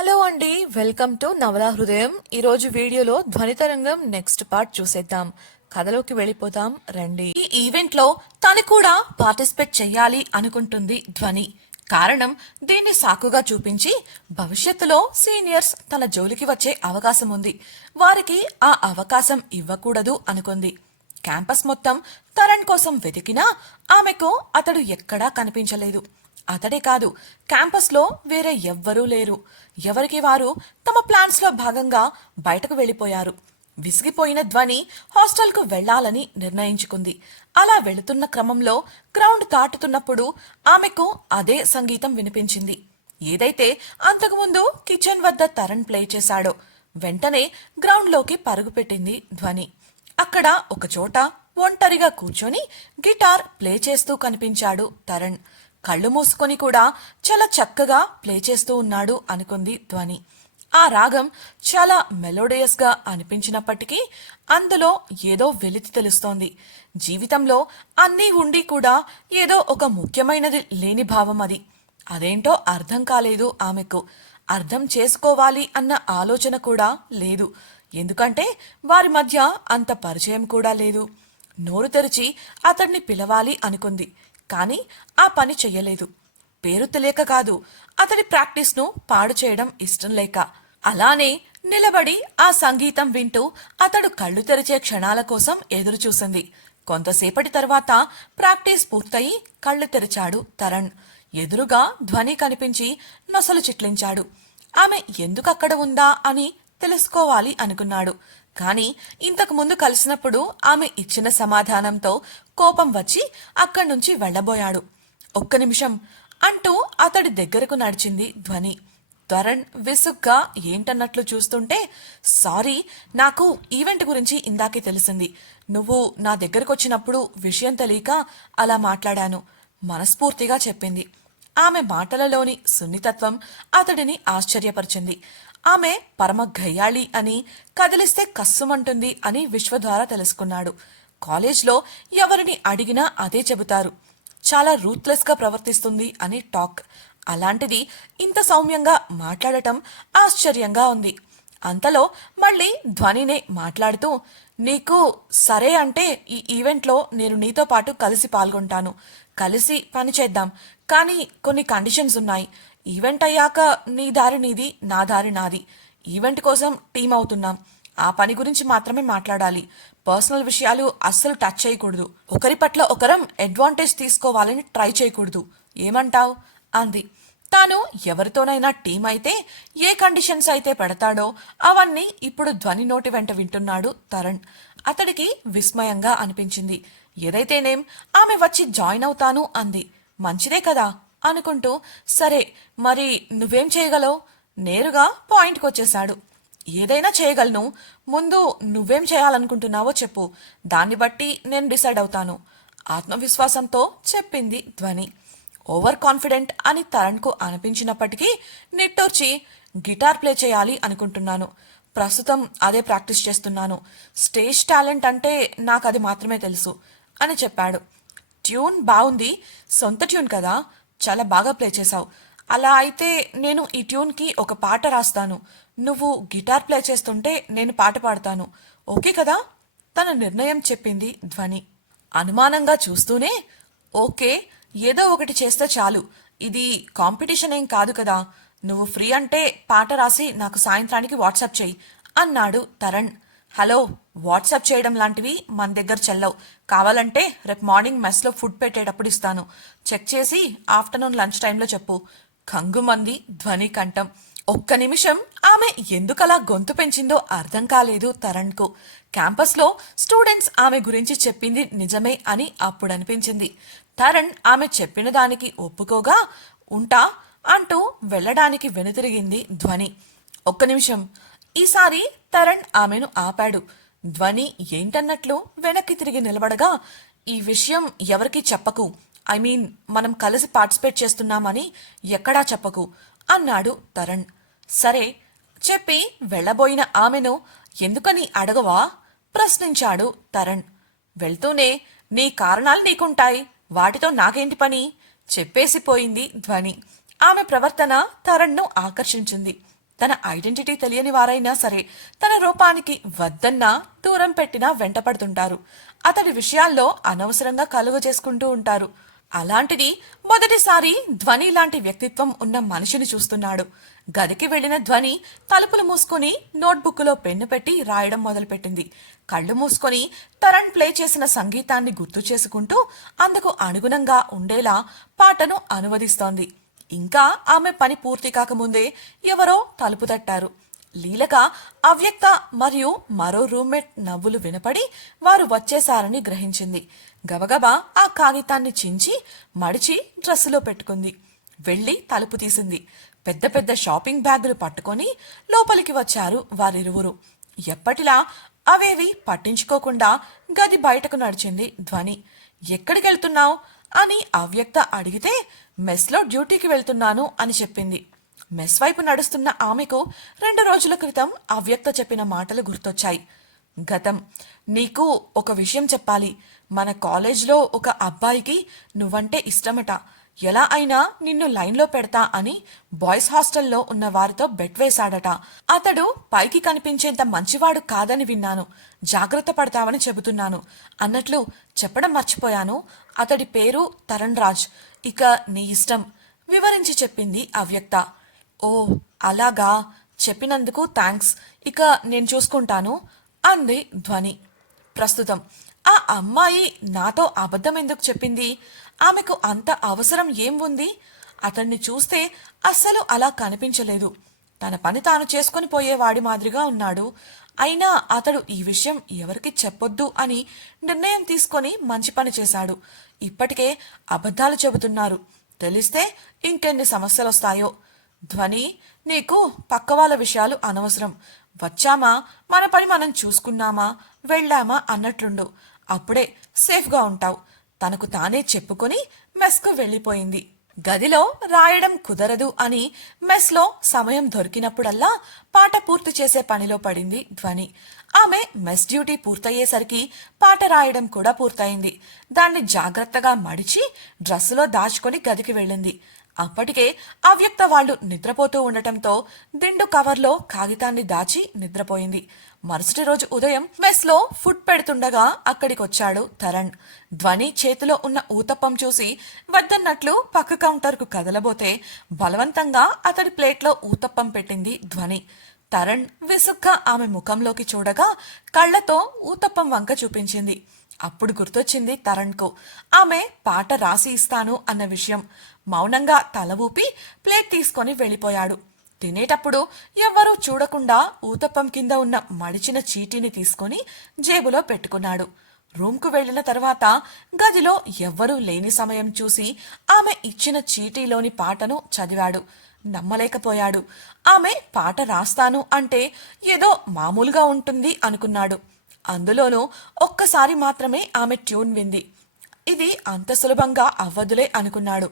Hello అండి welcome to నవలా హృదయం. ఈరోజు వీడియోలో ధ్వనితరంగం నెక్స్ట్ పార్ట్ చూసేద్దాం. కథలోకి వెళ్ళిపోతాం రండి. ఈ ఈవెంట్లో తను కూడా పార్టిసిపేట్ చెయ్యాలి అనుకుంటుంది ధ్వని. కారణం దీన్ని సాకుగా చూపించి భవిష్యత్తులో సీనియర్స్ తన జోలికి వచ్చే అవకాశం ఉంది. వారికి ఆ అవకాశం ఇవ్వకూడదు అనుకుంది. క్యాంపస్ మొత్తం తరణ్ కోసం వెతికినా ఆమెకు అతడు ఎక్కడా కనిపించలేదు. అతడే కాదు. క్యాంపస్లో వేరే ఎవ్వరూ లేరు. ఎవరికి వారు? తమ ప్లాన్స్లో భాగంగా బయటకు వెళ్ళిపోయారు. విసిగిపోయిన ధ్వని హాస్టల్కు వెళ్ళాలని నిర్ణయించుకుంది. అలా వెళుతున్న క్రమంలో గ్రౌండ్ దాటుతున్నప్పుడు ఆమెకు అదే సంగీతం వినిపించింది. ఏదైతే అంతకుముందు కిచెన్ వద్ద తరణ్ ప్లే చేశాడో వెంటనే గ్రౌండ్లోకి పరుగుపెట్టింది ధ్వని. అక్కడ ఒకచోట ఒంటరిగా కూర్చొని గిటార్ ప్లే చేస్తూ కనిపించాడు తరణ్. కళ్ళు మూసుకొని కూడా చాలా చక్కగా ప్లే చేస్తూ ఉన్నాడు అనుకుంది ధ్వని. ఆ రాగం చాలా మెలోడియస్గా అనిపించినప్పటికీ అందులో ఏదో వెలితి తెలుస్తోంది. జీవితంలో అన్నీ ఉండి కూడా ఏదో ఒక ముఖ్యమైనది లేని భావం అది. అదేంటో అర్థం కాలేదు ఆమెకు. అర్థం చేసుకోవాలి అన్న ఆలోచన కూడా లేదు. ఎందుకంటే వారి మధ్య అంత పరిచయం కూడా లేదు. నోరు తెరిచి అతన్ని పిలవాలి అనుకుంది. కానీ ఆ పని చెయ్యలేదు. పేరు తెలియక కాదు అతడి ప్రాక్టీస్ను పాడు చేయడం ఇష్టం లేక. అలానే నిలబడి ఆ సంగీతం వింటూ అతడు కళ్ళు తెరిచే క్షణాల కోసం ఎదురుచూసింది. కొంతసేపటి తర్వాత ప్రాక్టీస్ పూర్తయి కళ్ళు తెరిచాడు తరణ్. ఎదురుగా ధ్వని కనిపించి నొసలు చిట్లించాడు. ఆమె ఎందుకు అక్కడ ఉందా అని తెలుసుకోవాలి అనుకున్నాడు. కానీ ఇంతకు ముందు కలిసినప్పుడు ఆమె ఇచ్చిన సమాధానంతో కోపం వచ్చి అక్కడి నుంచి వెళ్ళబోయాడు ఒక్క నిమిషం అంటూ అతడి దగ్గరకు నడిచింది ధ్వని. త్వరణ్ విసుగ్గా ఏంటన్నట్లు చూస్తుంటే సారీ నాకు ఈవెంట్ గురించి ఇందాకే తెలిసింది. నువ్వు నా దగ్గరకు వచ్చినప్పుడు విషయం తెలియక అలా మాట్లాడాను. మనస్ఫూర్తిగా చెప్పింది. ఆమె మాటలలోని సున్నితత్వం అతడిని ఆశ్చర్యపరిచింది. ఆమె పరమ గయ్యాళి అని కదిలిస్తే కస్సుమంటుంది అని విశ్వ ద్వారా తెలుసుకున్నాడు. కాలేజ్లో ఎవరిని అడిగినా అదే చెబుతారు. చాలా రూత్లెస్గా ప్రవర్తిస్తుంది అని టాక్. అలాంటిది ఇంత సౌమ్యంగా మాట్లాడటం ఆశ్చర్యంగా ఉంది. అంతలో మళ్ళీ ధ్వనినే మాట్లాడుతూ నీకు సరే అంటే ఈ ఈవెంట్లో నేను నీతో పాటు కలిసి పాల్గొంటాను. కలిసి పని చేద్దాం. కానీ కొన్ని కండిషన్స్ ఉన్నాయి. ఈవెంట్ అయ్యాక నీ దారి నీది నా దారి నాది. ఈవెంట్ కోసం టీం అవుతున్నాం. ఆ పని గురించి మాత్రమే మాట్లాడాలి. పర్సనల్ విషయాలు అస్సలు టచ్ చేయకూడదు. ఒకరి పట్ల ఒకరం అడ్వాంటేజ్ తీసుకోవాలని ట్రై చేయకూడదు. ఏమంటావ్? అంది. తాను ఎవరితోనైనా టీం అయితే ఏ కండిషన్స్ అయితే పెడతాడో అవన్నీ ఇప్పుడు ధ్వని నోటి వెంట వింటున్నాడు తరణ్. అతడికి విస్మయంగా అనిపించింది. ఏదైతేనేం ఆమె వచ్చి జాయిన్ అవుతాను అంది. మంచిదే కదా అనుకుంటూ సరే మరి నువ్వేం చేయగలవు? నేరుగా పాయింట్కి వచ్చేశాడు ఏదైనా చేయగలను. ముందు నువ్వేం చేయాలనుకుంటున్నావో చెప్పు. దాన్ని బట్టి నేను డిసైడ్ అవుతాను. ఆత్మవిశ్వాసంతో చెప్పింది ధ్వని. ఓవర్ కాన్ఫిడెంట్ అని తరణ్కు అనిపించినప్పటికీ నిట్టూర్చి గిటార్ ప్లే చేయాలి అనుకుంటున్నాను. ప్రస్తుతం అదే ప్రాక్టీస్ చేస్తున్నాను. స్టేజ్ టాలెంట్ అంటే నాకు అది మాత్రమే తెలుసు అని చెప్పాడు. ట్యూన్ బాగుంది. సొంత ట్యూన్ కదా. చాలా బాగా ప్లే చేశావు. అలా అయితే నేను ఈ ట్యూన్కి ఒక పాట రాస్తాను. నువ్వు గిటార్ ప్లే చేస్తుంటే నేను పాట పాడతాను. ఓకే కదా? తన నిర్ణయం చెప్పింది ధ్వని. అనుమానంగా చూస్తూనే ఓకే ఏదో ఒకటి చేస్తే చాలు. ఇది కాంపిటీషన్ ఏం కాదు కదా. నువ్వు ఫ్రీ అంటే పాట రాసి నాకు సాయంత్రానికి వాట్సాప్ చేయి అన్నాడు తరణ్. హలో వాట్సాప్ చేయడం లాంటివి మన దగ్గర చెల్లవు. కావాలంటే రేపు మార్నింగ్ మెస్లో ఫుడ్ పెట్టేటప్పుడు ఇస్తాను. చెక్ చేసి ఆఫ్టర్నూన్ లంచ్ టైంలో చెప్పు. కంగుమంది ధ్వని కంఠం. ఒక్క నిమిషం. ఆమె ఎందుకలా గొంతు పెంచిందో అర్థం కాలేదు తరణ్కు. క్యాంపస్లో స్టూడెంట్స్ ఆమె గురించి చెప్పింది నిజమే అని అప్పుడు అనిపించింది. తరణ్ ఆమె చెప్పిన దానికి ఒప్పుకోగా ఉంటా అంటూ వెళ్ళడానికి వెనుతిరిగింది ధ్వని. ఒక్క నిమిషం. ఈసారి తరణ్ ఆమెను ఆపాడు. ధ్వని ఏంటన్నట్లు వెనక్కి తిరిగి నిలబడగా ఈ విషయం ఎవరికీ చెప్పకు. ఐ మీన్ మనం కలిసి పార్టిసిపేట్ చేస్తున్నామని ఎక్కడా చెప్పకు అన్నాడు తరణ్. సరే చెప్పి వెళ్ళబోయిన ఆమెను ఎందుకని అడగవా? ప్రశ్నించాడు తరణ్. వెళ్తూనే నీ కారణాలు నీకుంటాయి వాటితో నాకేంటి పని? చెప్పేసిపోయింది ధ్వని. ఆమె ప్రవర్తన తరణ్ను ఆకర్షించింది. తన ఐడెంటిటీ తెలియని వారైనా సరే తన రూపానికి వద్దన్నా దూరం పెట్టినా వెంటపడుతుంటారు. అతడి విషయాల్లో అనవసరంగా కలుగ చేసుకుంటూ ఉంటారు. అలాంటిది మొదటిసారి ధ్వని లాంటి వ్యక్తిత్వం ఉన్న మనిషిని చూస్తున్నాడు. గదికి వెళ్ళిన ధ్వని తలుపులు మూసుకొని నోట్బుక్లో పెన్ను పెట్టి రాయడం మొదలుపెట్టింది. కళ్ళు మూసుకొని తరణ్ ప్లే చేసిన సంగీతాన్ని గుర్తు చేసుకుంటూ అందుకు అనుగుణంగా ఉండేలా పాటను అనువదిస్తోంది. ఇంకా ఆమె పని పూర్తి కాకముందే ఎవరో తలుపు తట్టారు. లీలక అవ్యక్త మరియు మరో రూమ్మేట్ నవ్వులు వినపడి వారు వచ్చేశారని గ్రహించింది. గబగబా ఆ కాగితాన్ని చించి మడిచి డ్రెస్సులో పెట్టుకుంది. వెళ్ళి తలుపు తీసింది. పెద్ద పెద్ద షాపింగ్ బ్యాగులు పట్టుకొని లోపలికి వచ్చారు వారిరువురు. ఎప్పటిలా అవేవి పట్టించుకోకుండా గది బయటకు నడిచింది ధ్వని. ఎక్కడికెళ్తున్నావు? అని అవ్యక్త అడిగితే మెస్లో డ్యూటీకి వెళ్తున్నాను అని చెప్పింది. మెస్ వైపు నడుస్తున్న ఆమెకు రెండు రోజుల క్రితం అవ్యక్త చెప్పిన మాటలు గుర్తొచ్చాయి. గతం నీకు ఒక విషయం చెప్పాలి. మన కాలేజ్లో ఒక అబ్బాయికి నువ్వంటే ఇష్టమట. ఎలా అయినా నిన్ను లైన్లో పెడతా అని బాయ్స్ హాస్టల్లో ఉన్న వారితో బెట్ వేశాడట. అతడు పైకి కనిపించేంత మంచివాడు కాదని విన్నాను. జాగ్రత్త పడతావని చెబుతున్నాను. అన్నట్లు చెప్పడం మర్చిపోయాను. అతడి పేరు తరణ్ రాజ్ ఇక నీ ఇష్టం వివరించి చెప్పింది అవ్యక్త. ఓ అలాగా? చెప్పినందుకు థ్యాంక్స్ ఇక నేను చూసుకుంటాను అంది ధ్వని. ప్రస్తుతం. ఆ అమ్మాయి నాతో అబద్ధం ఎందుకు చెప్పింది? ఆమెకు అంత అవసరం ఏం ఉంది? అతన్ని చూస్తే అస్సలు అలా కనిపించలేదు. తన పని తాను చేసుకుని పోయేవాడి మాదిరిగా ఉన్నాడు. అయినా అతడు ఈ విషయం ఎవరికి చెప్పొద్దు అని నిర్ణయం తీసుకొని మంచి పని చేశాడు. ఇప్పటికే అబద్ధాలు చెబుతున్నారు. తెలిస్తే ఇంకెన్ని సమస్యలొస్తాయో. ధ్వని నీకు పక్క వాళ్ళ విషయాలు అనవసరం. వచ్చామా? మన పని మనం చూసుకున్నామా? వెళ్ళామా? అన్నట్లుండు. అప్పుడే సేఫ్గా ఉంటావు. తనకు తానే చెప్పుకొని మెస్కు వెళ్ళిపోయింది. గదిలో రాయడం కుదరదు అని మెస్లో సమయం దొరికినప్పుడల్లా పాట పూర్తి చేసే పనిలో పడింది ధ్వని. ఆమె మెస్ డ్యూటీ పూర్తయ్యేసరికి పాట రాయడం కూడా పూర్తయింది. దాన్ని జాగ్రత్తగా మడిచి డ్రెస్సులో దాచుకొని గదికి వెళ్ళింది. అప్పటికే అవ్యక్త వాళ్ళు నిద్రపోతూ ఉండటంతో దిండు కవర్లో కాగితాన్ని దాచి నిద్రపోయింది. మరుసటి రోజు ఉదయం మెస్లో ఫుడ్ పెడుతుండగా అక్కడికొచ్చాడు తరణ్. ధ్వని చేతిలో ఉన్న ఊతప్పం చూసి వద్దన్నట్లు పక్క కౌంటర్కు కదలబోతే బలవంతంగా అతడి ప్లేట్లో ఊతప్పం పెట్టింది ధ్వని. తరణ్ విసుగ్గా ఆమె ముఖంలోకి చూడగా కళ్ళతో ఊతప్పం వంక చూపించింది. అప్పుడు గుర్తొచ్చింది తరణ్కు. ఆమె పాట రాసి ఇస్తాను అన్న విషయం. మౌనంగా తల ఊపి ప్లేట్ తీసుకొని వెళ్ళిపోయాడు. తినేటప్పుడు ఎవ్వరూ చూడకుండా ఊతప్పం కింద ఉన్న మడిచిన చీటీని తీసుకొని జేబులో పెట్టుకున్నాడు. రూమ్కు వెళ్ళిన తర్వాత గదిలో ఎవ్వరూ లేని సమయం చూసి ఆమె ఇచ్చిన చీటీలోని పాటను చదివాడు. నమ్మలేకపోయాడు. ఆమె పాట రాస్తాను అంటే ఏదో మామూలుగా ఉంటుంది అనుకున్నాడు. అందులోనూ ఒక్కసారి మాత్రమే ఆమె ట్యూన్ వింది. ఇది అంత సులభంగా అవ్వదులే అనుకున్నాడు.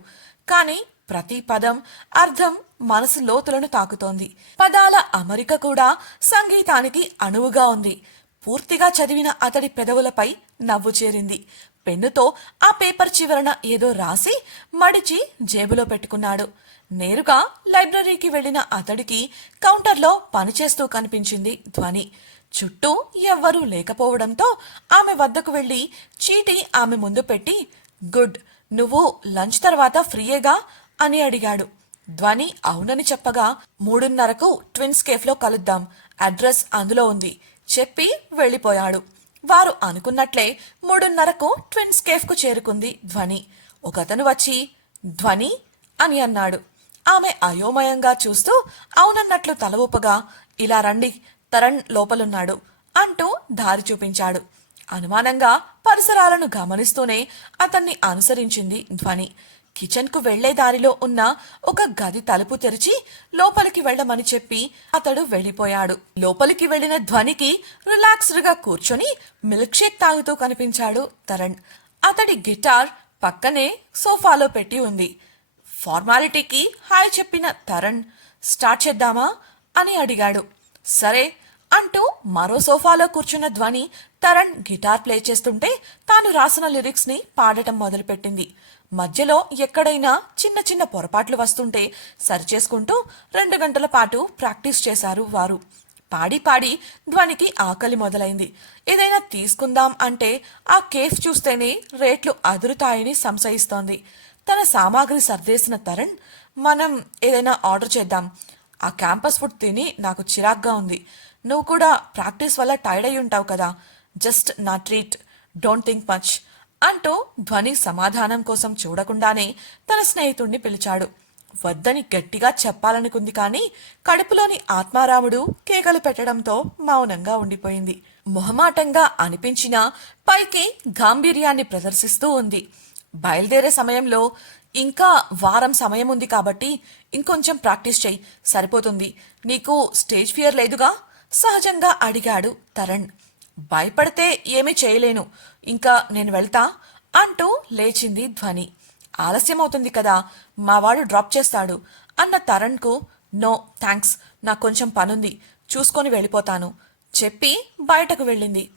కానీ ప్రతి పదం అర్థం మనసు లోతులను తాకుతోంది. పదాల అమరిక కూడా సంగీతానికి అణువుగా ఉంది. పూర్తిగా చదివిన అతడి పెదవులపై నవ్వు చేరింది. పెన్నుతో ఆ పేపర్ చివరన ఏదో రాసి మడిచి జేబులో పెట్టుకున్నాడు. నేరుగా లైబ్రరీకి వెళ్ళిన అతడికి కౌంటర్లో పనిచేస్తూ కనిపించింది ధ్వని. చుట్టూ ఎవ్వరూ లేకపోవడంతో ఆమె వద్దకు వెళ్ళి చీటీ ఆమె ముందు పెట్టి గుడ్ నువ్వు లంచ్ తర్వాత ఫ్రీయేగా? అని అడిగాడు. ధ్వని అవునని చెప్పగా మూడున్నరకు ట్విన్స్ కేఫ్లో కలుద్దాం. అడ్రస్ అందులో ఉంది. చెప్పి వెళ్ళిపోయాడు. వారు అనుకున్నట్లే మూడున్నరకు ట్విన్స్ కేఫ్కు చేరుకుంది ధ్వని. ఒకతను వచ్చి ధ్వని? అని అన్నాడు. ఆమె అయోమయంగా చూస్తూ అవునన్నట్లు తల ఊపగా ఇలా రండి తరణ్ లోపలున్నాడు అంటూ దారి చూపించాడు. అనుమానంగా పరిసరాలను గమనిస్తూనే అతన్ని అనుసరించింది ధ్వని. కిచెన్కు వెళ్ళే దారిలో ఉన్న ఒక గది తలుపు తెరిచి లోపలికి వెళ్ళమని చెప్పి అతడు వెళ్ళిపోయాడు. లోపలికి వెళ్ళిన ధ్వనికి రిలాక్స్డ్గా కూర్చొని మిల్క్ షేక్ తాగుతూ కనిపించాడు తరణ్. అతడి గిటార్ పక్కనే సోఫాలో పెట్టి ఉంది. ఫార్మాలిటీకి హాయ్ చెప్పిన తరణ్ స్టార్ట్ చేద్దామా? అని అడిగాడు. సరే అంటూ మరో సోఫాలో కూర్చున్న ధ్వని తరణ్ గిటార్ ప్లే చేస్తుంటే తాను రాసిన లిరిక్స్ని పాడటం మొదలుపెట్టింది. మధ్యలో ఎక్కడైనా చిన్న చిన్న పొరపాట్లు వస్తుంటే సరిచేసుకుంటూ రెండు గంటల పాటు ప్రాక్టీస్ చేశారు వారు. పాడి పాడి ధ్వనికి ఆకలి మొదలైంది. ఏదైనా తీసుకుందాం అంటే ఆ కేఫ్ చూస్తేనే రేట్లు అదురుతాయని సంశయిస్తోంది. తన సామాగ్రి సర్దేసిన తరణ్ మనం ఏదైనా ఆర్డర్ చేద్దాం. ఆ క్యాంపస్ ఫుడ్ తిని నాకు చిరాగ్గా ఉంది. నువ్వు కూడా ప్రాక్టీస్ వల్ల టైర్డ్ అయి ఉంటావు కదా. జస్ట్ నా ట్రీట్. డోంట్ థింక్ మచ్ అంటూ ధ్వని సమాధానం కోసం చూడకుండానే తన స్నేహితుణ్ణి పిలిచాడు. వద్దని గట్టిగా చెప్పాలనుకుంది కానీ కడుపులోని ఆత్మారాముడు కేకలు పెట్టడంతో మౌనంగా ఉండిపోయింది. మొహమాటంగా అనిపించినా పైకి గాంభీర్యాన్ని ప్రదర్శిస్తూ ఉంది. బయలుదేరే సమయంలో ఇంకా వారం సమయం ఉంది కాబట్టి ఇంకొంచెం ప్రాక్టీస్ చెయ్యి సరిపోతుంది. నీకు స్టేజ్ ఫియర్ లేదుగా? సహజంగా అడిగాడు తరణ్. భయపడితే ఏమీ చేయలేను. ఇంకా నేను వెళ్తా అంటూ లేచింది ధ్వని. ఆలస్యం అవుతుంది కదా మావాడు డ్రాప్ చేస్తాడు అన్న తరణ్కు నో థ్యాంక్స్ నాకు కొంచెం పనుంది. చూసుకొని వెళ్ళిపోతాను. చెప్పి బయటకు వెళ్ళింది.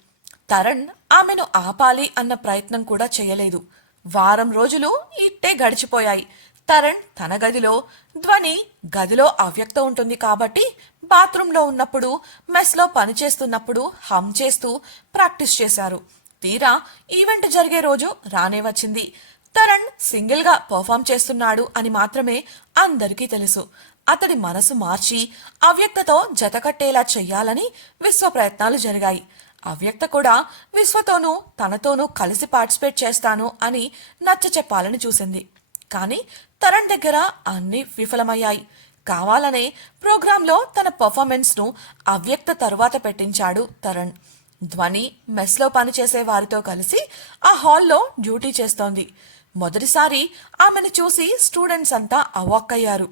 తరణ్ ఆమెను ఆపాలి అన్న ప్రయత్నం కూడా చేయలేదు. వారం రోజులు ఇట్టే గడిచిపోయాయి. తరణ్ తన గదిలో ధ్వని గదిలో అవ్యక్త ఉంటుంది కాబట్టి బాత్రూంలో ఉన్నప్పుడు మెస్లో పనిచేస్తున్నప్పుడు హమ్ చేస్తూ ప్రాక్టీస్ చేశారు. తీరా ఈవెంట్ జరిగే రోజు రానే వచ్చింది. తరణ్ సింగిల్గా పర్ఫామ్ చేస్తున్నాడు అని మాత్రమే అందరికీ తెలుసు. అతడి మనసు మార్చి అవ్యక్తతో జతకట్టేలా చెయ్యాలని విశ్వ ప్రయత్నాలు జరిగాయి. అవ్యక్త కూడా విశ్వతోనూ తనతోనూ కలిసి పార్టిసిపేట్ చేస్తాను అని నచ్చ చెప్పాలని చూసింది. కానీ తరణ్ దగ్గర అన్నీ విఫలమయ్యాయి. కావాలనే ప్రోగ్రాంలో తన పర్ఫార్మెన్స్ను అవ్యక్త తరువాత పెట్టించాడు తరణ్. ధ్వని మెస్లో పనిచేసే వారితో కలిసి ఆ హాల్లో డ్యూటీ చేస్తోంది. మొదటిసారి ఆమెను చూసి స్టూడెంట్స్ అంతా అవాక్కయ్యారు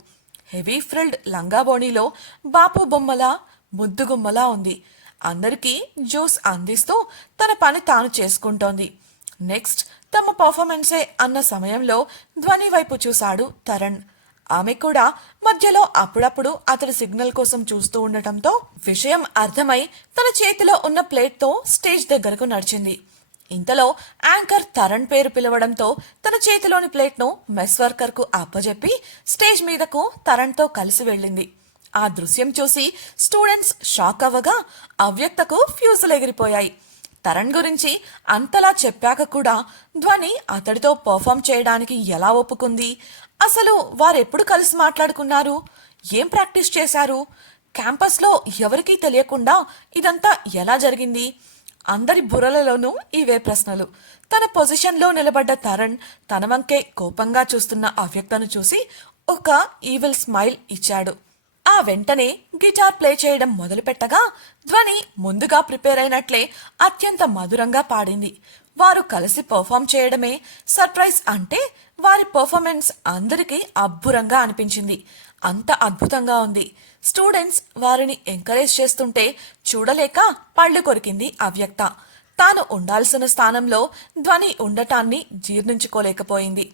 హెవీ ఫ్రిల్డ్ లంగాబోణిలో బాపు బొమ్మలా ముద్దుగుమ్మలా ఉంది. అందరికీ జ్యూస్ అందిస్తూ తన పని తాను చేసుకుంటోంది. నెక్స్ట్ తమ పర్ఫార్మెన్సే అన్న సమయంలో ధ్వని వైపు చూశాడు తరణ్. ఆమె కూడా మధ్యలో అప్పుడప్పుడు అతడి సిగ్నల్ కోసం చూస్తూ ఉండటంతో విషయం అర్థమై తన చేతిలో ఉన్న ప్లేట్తో స్టేజ్ దగ్గరకు నడిచింది. ఇంతలో యాంకర్ తరణ్ పేరు పిలవడంతో తన చేతిలోని ప్లేట్ను మెస్ వర్కర్కు అప్పజెప్పి స్టేజ్ మీదకు తరణ్తో కలిసి వెళ్ళింది. ఆ దృశ్యం చూసి స్టూడెంట్స్ షాక్ అవ్వగా అవ్యక్తకు ఫ్యూజులు ఎగిరిపోయాయి. తరణ్ గురించి అంతలా చెప్పాక కూడా ధ్వని అతడితో పర్ఫామ్ చేయడానికి ఎలా ఒప్పుకుంది? అసలు వారెప్పుడు కలిసి మాట్లాడుకున్నారు? ఏం ప్రాక్టీస్ చేశారు? క్యాంపస్లో ఎవరికీ తెలియకుండా ఇదంతా ఎలా జరిగింది? అందరి బుర్రలలోనూ ఇవే ప్రశ్నలు. తన పొజిషన్లో నిలబడ్డ తరణ్ తన వంకే కోపంగా చూస్తున్న అవ్యక్తను చూసి ఒక ఈవిల్ స్మైల్ ఇచ్చాడు. ఆ వెంటనే గిటార్ ప్లే చేయడం మొదలుపెట్టగా ధ్వని ముందుగా ప్రిపేర్ అయినట్లే అత్యంత మధురంగా పాడింది. వారు కలిసి పర్ఫామ్ చేయడమే సర్ప్రైజ్ అంటే వారి పర్ఫార్మెన్స్ అందరికీ అబ్బురంగా అనిపించింది. అంత అద్భుతంగా ఉంది. స్టూడెంట్స్ వారిని ఎంకరేజ్ చేస్తుంటే చూడలేక పళ్ళు కొరికింది అవ్యక్త. తాను ఉండాల్సిన స్థానంలో ధ్వని ఉండటాన్ని జీర్ణించుకోలేకపోయింది.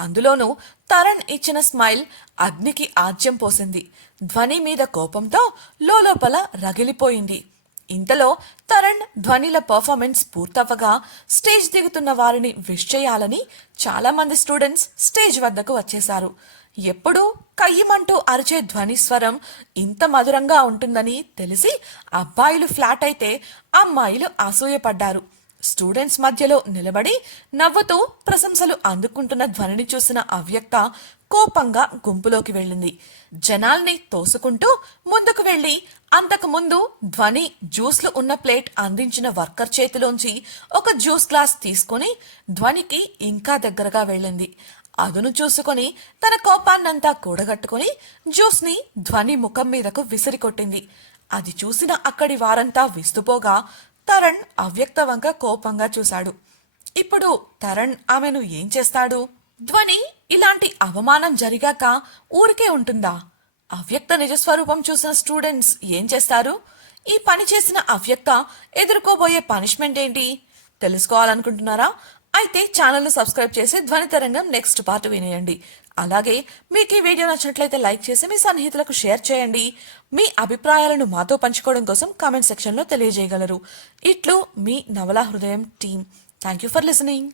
అందులోనూ తరణ్ ఇచ్చిన స్మైల్ అగ్నికి ఆజ్యం పోసింది. ధ్వని మీద కోపంతో లోపల రగిలిపోయింది. ఇంతలో తరణ్ ధ్వనిల పర్ఫార్మెన్స్ పూర్తవ్వగా స్టేజ్ దిగుతున్న వారిని విష్ చేయాలని చాలామంది స్టూడెంట్స్ స్టేజ్ వద్దకు వచ్చేశారు. ఎప్పుడూ కయ్యమంటూ అరిచే ధ్వని స్వరం ఇంత మధురంగా ఉంటుందని తెలిసి అబ్బాయిలు ఫ్లాట్ అయితే అమ్మాయిలు అసూయపడ్డారు. స్టూడెంట్స్ మధ్యలో నిలబడి నవ్వుతూ ప్రశంసలు అందుకుంటున్న ధ్వనిని చూసిన అవ్యక్త కోపంగా గుంపులోకి వెళ్ళింది. జనాల్ని తోసుకుంటూ ముందుకు వెళ్ళి అంతకు ముందు ధ్వని జ్యూస్లు ఉన్న ప్లేట్ అందించిన వర్కర్ చేతిలోంచి ఒక జ్యూస్ గ్లాస్ తీసుకుని ధ్వనికి ఇంకా దగ్గరగా వెళ్ళింది. అదును చూసుకొని తన కోపాన్నంతా కూడగట్టుకుని జ్యూస్ని ధ్వని ముఖం మీదకు విసిరికొట్టింది. అది చూసిన అక్కడి వారంతా విస్తుపోగా తరణ్ అవ్యక్త వంక కోపంగా చూశాడు. ఇప్పుడు తరణ్ ఆమెను ఏం చేస్తాడు? ధ్వని ఇలాంటి అవమానం జరిగాక ఊరికే ఉంటుందా? అవ్యక్త నిజస్వరూపం చూసిన స్టూడెంట్స్ ఏం చేస్తారు? ఈ పని చేసిన అవ్యక్త ఎదుర్కోబోయే పనిష్మెంట్ ఏంటి? తెలుసుకోవాలనుకుంటున్నారా? అయితే ఛానల్ను సబ్స్క్రైబ్ చేసి ధ్వని తరంగం నెక్స్ట్ పార్ట్ వినేయండి. అలాగే మీకు ఈ వీడియో నచ్చినట్లయితే లైక్ చేసి మీ సన్నిహితులకు షేర్ చేయండి. మీ అభిప్రాయాలను మాతో పంచుకోవడం కోసం కామెంట్ సెక్షన్లో తెలియజేయగలరు. ఇట్లు మీ నవలా హృదయం team. Thank you for listening.